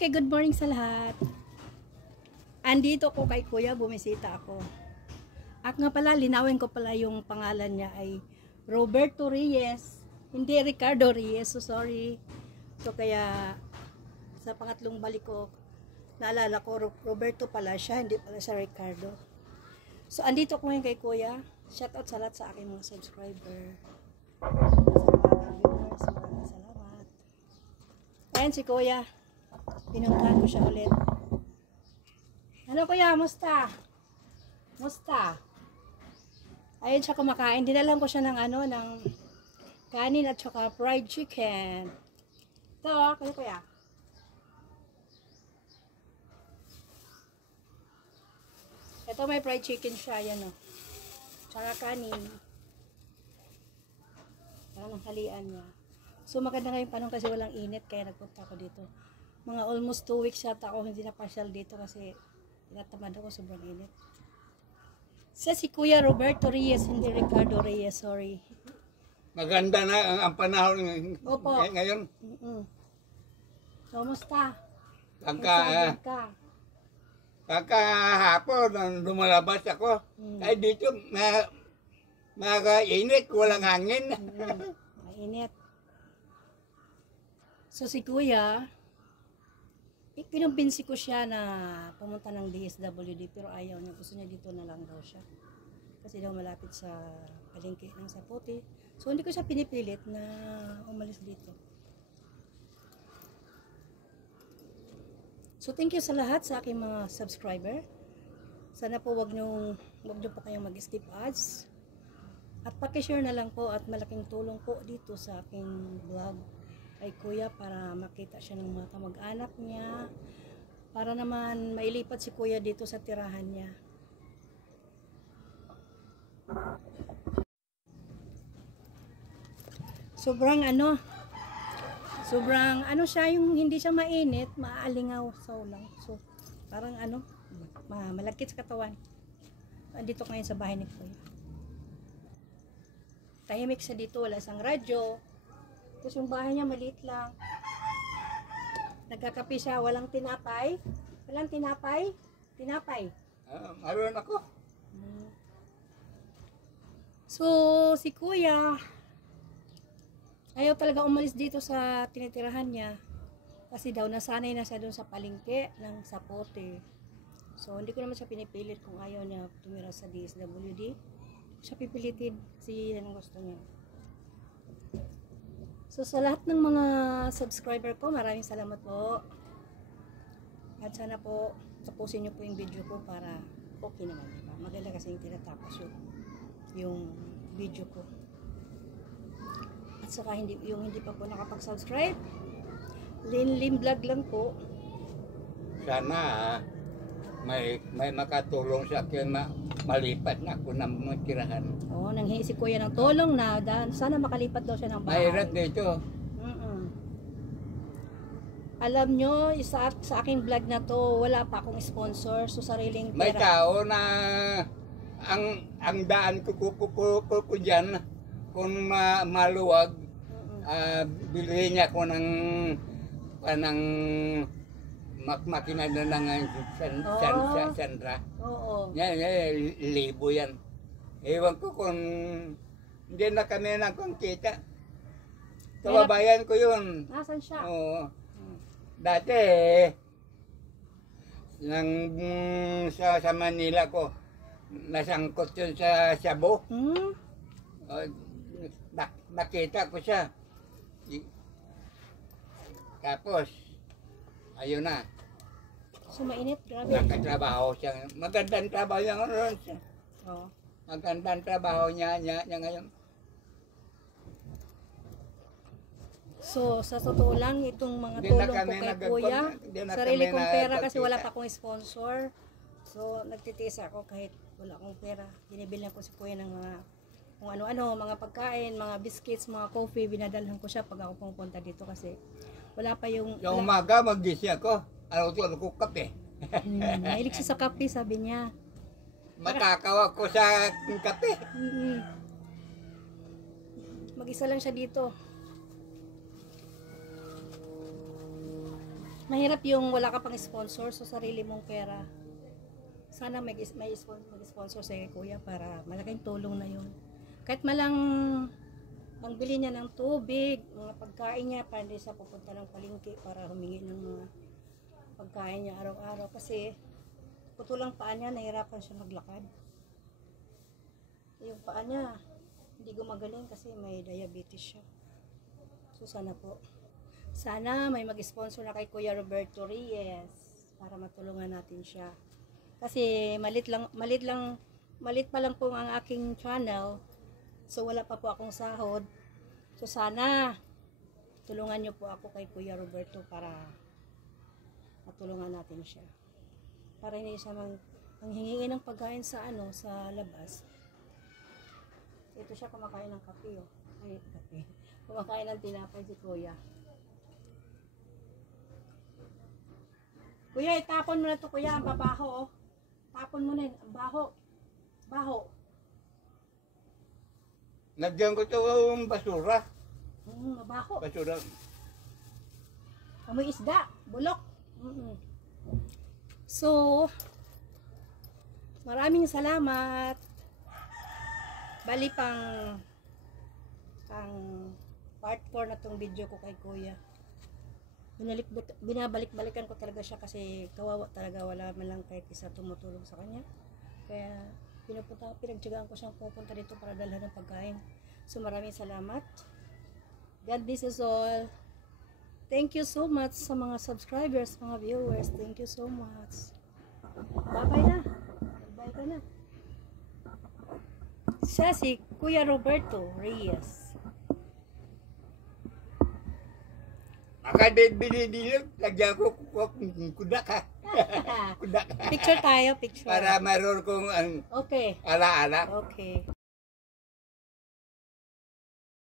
Okay, good morning sa lahat. Andito ko kay Kuya, bumisita ako. At nga pala, linawin ko pala yung pangalan niya ay Roberto Reyes. Hindi Ricardo Reyes, so sorry. So kaya, sa pangatlong balik ko, naalala ko, Roberto pala siya, hindi pala siya Ricardo. So andito ko ngayon kay Kuya. Shoutout sa lahat sa aking mga subscriber. Sa mga viewers, maraming salamat. Ayan si Kuya. Pinuntahan ko siya ulit. Ano Kuya, musta? Musta? Ayun siya kumakain. Dinalan ko siya ng ano, ng kanin at saka fried chicken. Ito, Kuya. Ito may fried chicken siya, yan o. Tsaka kanin. Tsaka ng halian niya. So maganda ngayon panong kasi walang init, kaya nagpunta ako dito. Mga almost 2 weeks yata ako hindi na pasyal dito kasi tinatamad ako, sobrang init. Siya si Kuya Roberto Reyes, hindi Ricardo Reyes, sorry. Maganda na ang panahon ngayon. So, musta? Kakahapon nang lumalabas ako, ay dito makainit, walang hangin. Mainit. So si Kuya, kinumbinsi ko siya na pumunta ng DSWD pero ayaw niya. Gusto niya dito na lang daw siya. Kasi daw malapit sa palengke ng Sapote. So hindi ko siya pinipilit na umalis dito. So thank you sa lahat sa aking mga subscriber. Sana po wag niyo pa kayong mag-skip ads. At paki-share na lang po at malaking tulong po dito sa aking vlog kay Kuya para makita siya ng mga kamag-anak niya. Para naman mailipat si Kuya dito sa tirahan niya. Sobrang siya, yung hindi siya mainit, maaalingaw sa ulang. So, parang malagkit sa katawan. Andito ngayon sa bahay ni Kuya. Tahimik siya dito, wala isang radyo. Tapos yung bahay niya maliit lang. Nagkakape siya, walang tinapay. Walang tinapay? Tinapay. Mayroon ako. So, si Kuya, ayaw talaga umalis dito sa tinitirahan niya. Kasi daw nasanay na siya doon sa palengke ng Sapote. So, hindi ko naman siya pinipilit kung ayaw niya tumira sa DSWD. Siya pipilitin kasi yan ang gusto niya. So, sa lahat ng mga subscriber ko, maraming salamat po. At sana po, tapusin niyo po yung video ko para okay naman, diba? Maganda kasi yung tinatapos yung video ko. At saka yung hindi pa po nakapag-subscribe, Linlim Vlog lang po. Sana may makatulong sa akin malipat na ako ng mga tirahan. Oo, nanghingi si Kuya ng tulong na sana makalipat daw siya ng bahay. Mahirap dito. Alam nyo, sa aking vlog na to, wala pa akong sponsor, so sariling pera. May tao na ang daan ko dyan, kung maluwag, bilhin niya ko ng makina na ng sandra. Oo. Yan, libo yan. Ewan ko kung hindi na kami nakikita. Kababayan ko yun. Nasaan siya? Oo. Dati, sa Manila ko, nasangkot yun sa Cebu. Nakita ko siya. Tapos, ayun na. So mainit, grabe. Nakatrabaho siya. Magandang trabaho niya ngayon siya. Oo. Magandang trabaho niya ngayon. So, sa totoo lang, itong mga tulong ko kay Kuya, sarili kong pera kasi wala pa akong sponsor. So, nagtitiis ako kahit wala akong pera. Binibilhan ko si Kuya ng mga kung ano-ano, mga pagkain, mga biscuits, mga coffee, binadalhan ko siya pag ako pumunta dito kasi wala pa yung... Yung umaga, mag-gising ako. Ano ko kape. Mahilig siya sa kape, sabi niya. Matakaw ako sa kape. Mag-isa lang siya dito. Mahirap yung wala ka pang sponsor so sarili mong pera. Sana mag-sponsor sa kuya para malaking tulong na yun. Kahit malang pangbili niya ng tubig, mga pagkain niya, para hindi siya pupunta ng palengke para humingi ng mga pagkain niya araw-araw. Kasi putulang paa niya, nahirapan siya maglakad. Yung paa niya, hindi gumagaling kasi may diabetes siya. So sana po. Sana may mag-sponsor na kay Kuya Roberto Reyes para matulungan natin siya. Kasi malit pa lang po ang aking channel. So wala pa po akong sahod. So sana tulungan niyo po ako kay Kuya Roberto para matulungan natin siya. Para hindi siya manghingi ng pagkain sa sa labas. Ito siya kumakain ng kape, oh. Ay, kape. Kumakain ng tinapay si Kuya. Kuya, itapon mo na to, Kuya, ang babaho, oh. Tapon mo na yun, ang baho. Baho. Nagyan ko ito yung basura. Mabaho. Basura. Amoy isda, bulok. So, maraming salamat. Bali pang part 4 na tong video ko kay Kuya. Binabalik-balikan ko talaga siya kasi kawawa talaga, wala man lang kahit isa tumutulong sa kanya. Kaya pinagtiyagaan ko siyang pupunta dito para dalhan ng pagkain. So maraming salamat. God bless us all. Thank you so much sa mga subscribers, mga viewers. Thank you so much. Bye-bye na. Bye ka na. Siya si Kuya Roberto Reyes. Akadit binidilip, lagyan ko kudak ha. Kudak. Picture tayo, picture. Para meron kong Okay. ala-ala. Okay.